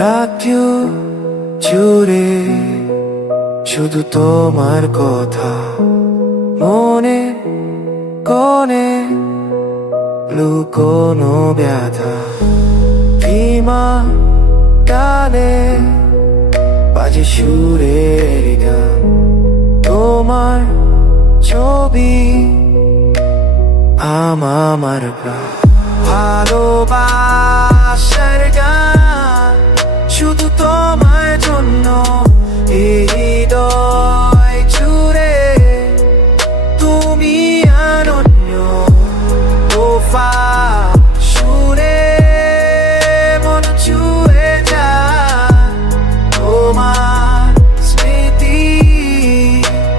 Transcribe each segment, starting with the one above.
রাত্রিও জুড়ে শুধু তোমার কথা। মনে, কোণে লুকোনো ব্যথা। ভীমা টানে বাজে সুরের গান। তোমার ছবি আমার প্রাণ। ভালোবাসার গান শুধু তোমার জন্য। হৃদয় জুড়ে তুমি অনন্য। তোফা সুরে মন ছুঁয়ে যায়। তোমার স্মৃতি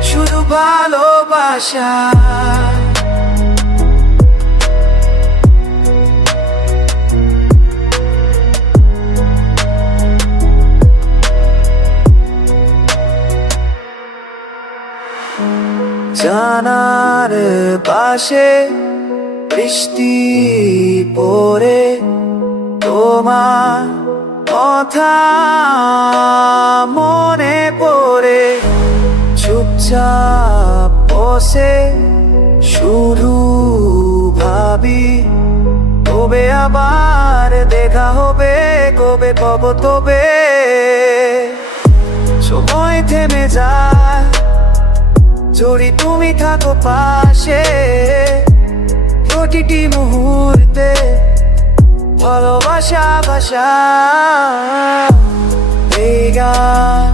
শুধু ভালোবাসা। জানার পাশে বৃষ্টি পরে তোমার কথা মনে পড়ে। চুপচাপ বসে শুরু ভাবি, কবে আবার দেখা হবে, কবে পাবো তবে? সময় থেমে যায়। যদি তুমি থাকো পাশে। প্রতিটি মুহূর্তে ভালোবাসা বাসা এই গান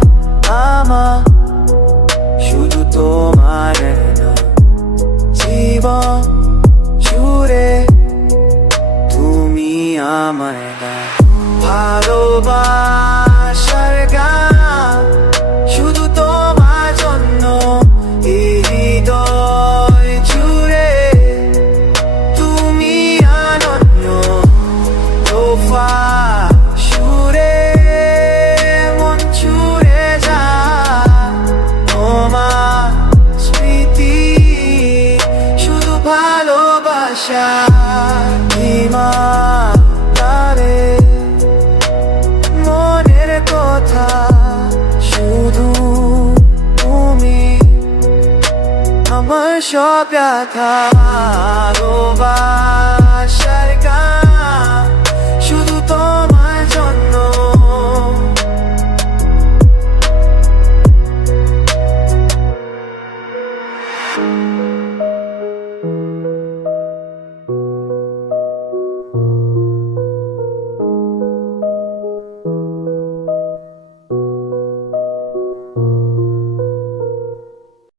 shopping atago vai